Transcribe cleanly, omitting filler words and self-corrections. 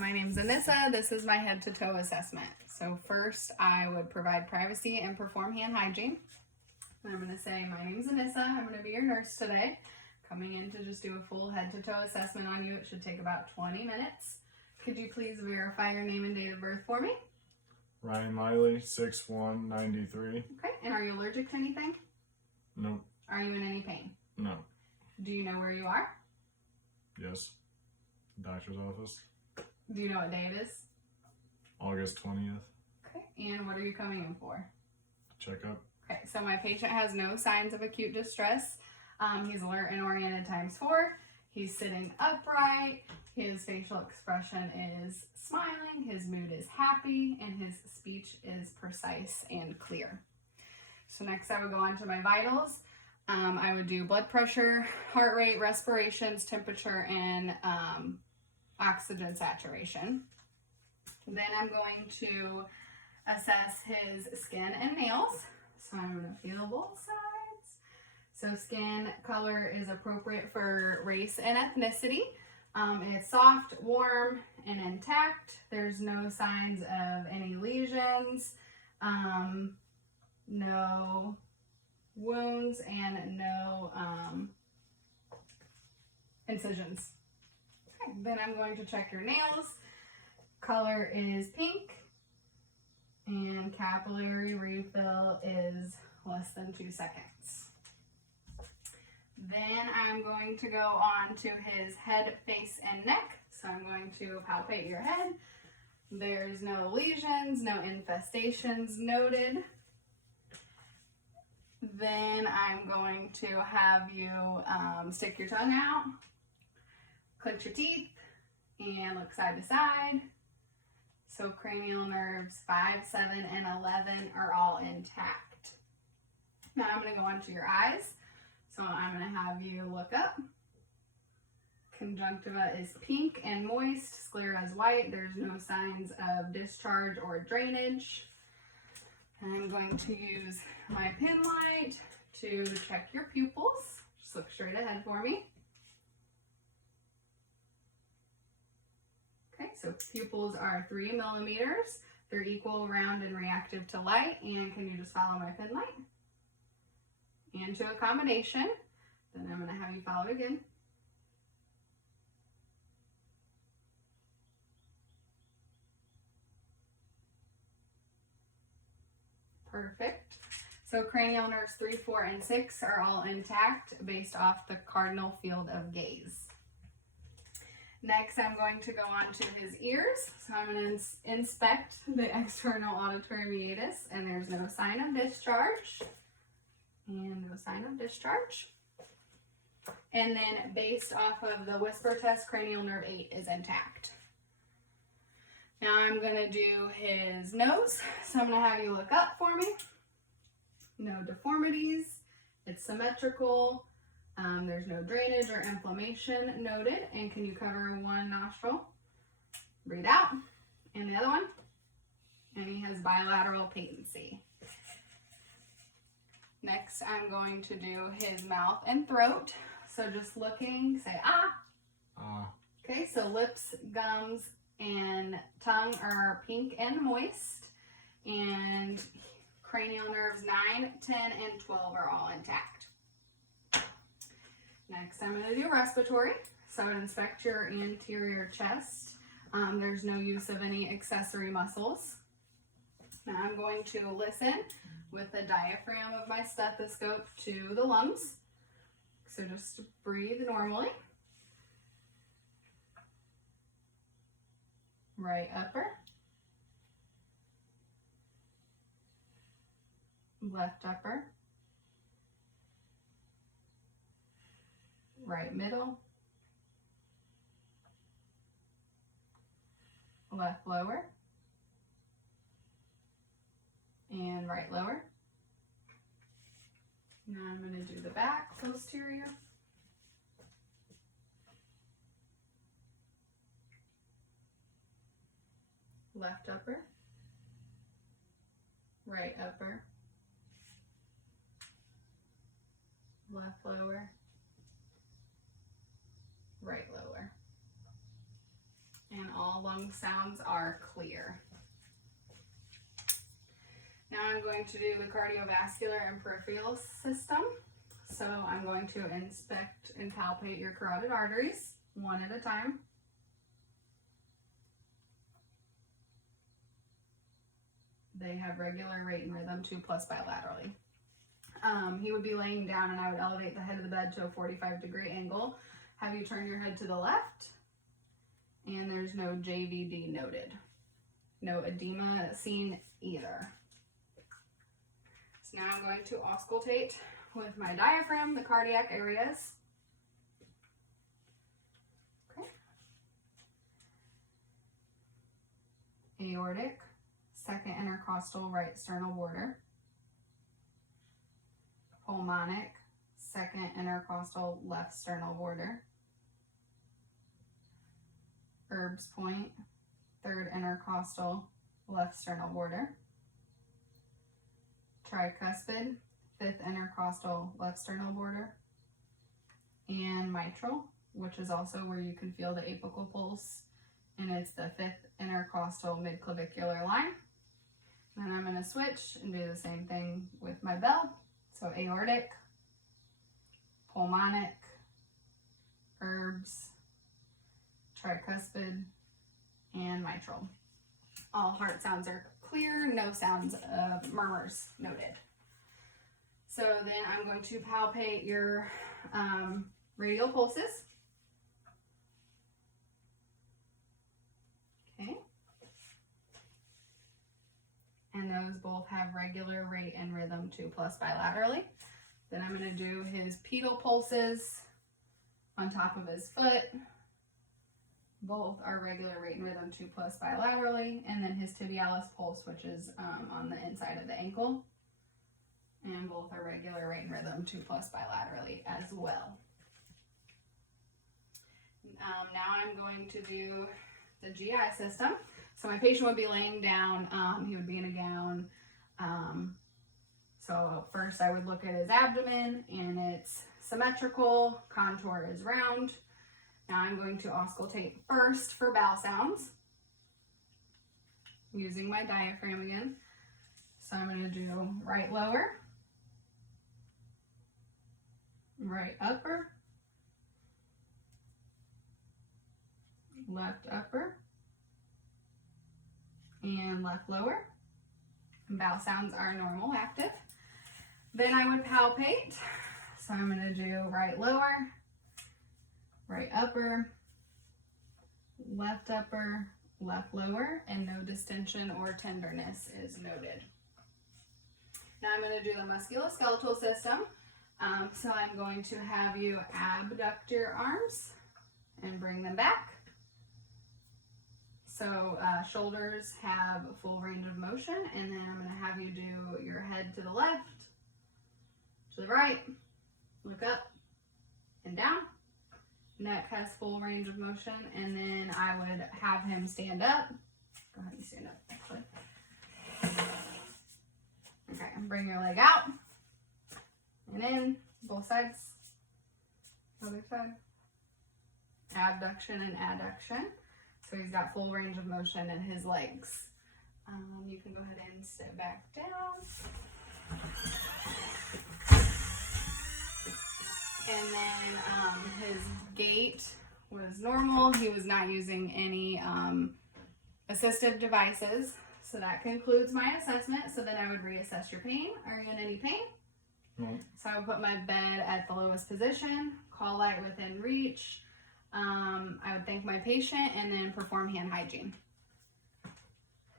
My name's Anissa. This is my head to toe assessment. So first I would provide privacy and perform hand hygiene. And I'm going to say, my name's Anissa. I'm going to be your nurse today. Coming in to just do a full head to toe assessment on you. It should take about 20 minutes. Could you please verify your name and date of birth for me? Ryan Miley, 6'1", 93. Okay, and are you allergic to anything? Nope. Are you in any pain? No. Do you know where you are? Yes. Doctor's office. Do you know what day it is? August 20th. Okay, and what are you coming in for? Checkup. Okay, so my patient has no signs of acute distress. He's alert and oriented ×4. He's sitting upright. His facial expression is smiling. His mood is happy, and his speech is precise and clear. So next I would go on to my vitals. I would do blood pressure, heart rate, respirations, temperature, and oxygen saturation. Then I'm going to assess his skin and nails. So I'm going to feel both sides. So skin color is appropriate for race and ethnicity. It's soft, warm, and intact. There's no signs of any lesions, no wounds, and no incisions. Okay, then I'm going to check your nails. Color is pink, and capillary refill is less than 2 seconds. Then I'm going to go on to his head, face, and neck. So I'm going to palpate your head. There's no lesions, no infestations noted. Then I'm going to have you stick your tongue out, clench your teeth, and look side to side. So cranial nerves 5, 7, and 11 are all intact. Now I'm going to go on to your eyes. So I'm going to have you look up. Conjunctiva is pink and moist, sclera is white. There's no signs of discharge or drainage. I'm going to use my pen light to check your pupils. Just look straight ahead for me. Okay, so pupils are 3 millimeters. They're equal, round, and reactive to light. And can you just follow my pen light? And to accommodation. Then I'm going to have you follow again. Perfect. So cranial nerves 3, 4, and 6 are all intact based off the cardinal field of gaze. Next, I'm going to go on to his ears. So I'm going to inspect the external auditory meatus, and there's no sign of discharge. And no sign of discharge. And then based off of the whisper test, cranial nerve 8 is intact. Now I'm going to do his nose. So I'm going to have you look up for me. No deformities. It's symmetrical. There's no drainage or inflammation noted. And can you cover one nostril? Breathe out. And the other one. And he has bilateral patency. Next, I'm going to do his mouth and throat. So just looking, say ah. Ah. Okay, so lips, gums, and tongue are pink and moist. And cranial nerves 9, 10, and 12 are all intact. Next, I'm going to do respiratory. So I'm going to inspect your anterior chest. There's no use of any accessory muscles. Now I'm going to listen with the diaphragm of my stethoscope to the lungs. So just breathe normally. Right upper. Left upper. Right middle. Left lower. And right lower. Now I'm going to do the back posterior. Left upper. Right upper. Left lower. Right lower. And all All lung sounds are clear. Now I'm going to do the cardiovascular and peripheral system. So I'm going to inspect and palpate your carotid arteries one at a time. They have regular rate and rhythm 2+ bilaterally. He would be laying down and I would elevate the head of the bed to a 45-degree angle. Have you turn your head to the left? And there's no JVD noted. No edema seen either. So now I'm going to auscultate with my diaphragm, the cardiac areas. Okay. Aortic, second intercostal right sternal border. Pulmonic, second intercostal left sternal border. Erb's point, third intercostal left sternal border. Tricuspid, fifth intercostal left sternal border. And mitral, which is also where you can feel the apical pulse, and it's the fifth intercostal midclavicular line. Then I'm going to switch and do the same thing with my bell. So aortic, pulmonic, Erb's, tricuspid, and mitral. All heart sounds are clear, no sounds of murmurs noted. So then I'm going to palpate your radial pulses. Okay. And those both have regular rate and rhythm 2+ bilaterally. Then I'm going to do his pedal pulses on top of his foot. Both are regular rate and rhythm 2+ bilaterally. And then his tibialis pulse, which is on the inside of the ankle. And both are regular rate and rhythm 2+ bilaterally as well. Now I'm going to do the GI system. So my patient would be laying down, he would be in a gown. So first I would look at his abdomen, and it's symmetrical, contour is round. Now I'm going to auscultate first for bowel sounds, using my diaphragm again. So I'm going to do right lower, right upper, left upper, and left lower. Bowel sounds are normal, active. Then I would palpate. So I'm going to do right lower, right upper, left lower, and no distension or tenderness is noted. Now I'm going to do the musculoskeletal system. So I'm going to have you abduct your arms and bring them back. So shoulders have full range of motion, and then I'm going to have you do your head to the left, to the right, look up and down. Neck has full range of motion, and then I would have him stand up. Go ahead and stand up, actually. Okay, and bring your leg out and in, both sides, other side. Abduction and adduction. So he's got full range of motion in his legs. You can go ahead and sit back down. And then his gait was normal. He was not using any assistive devices. So that concludes my assessment. So then I would reassess your pain. Are you in any pain? No. So I would put my bed at the lowest position, call light within reach. I would thank my patient and then perform hand hygiene.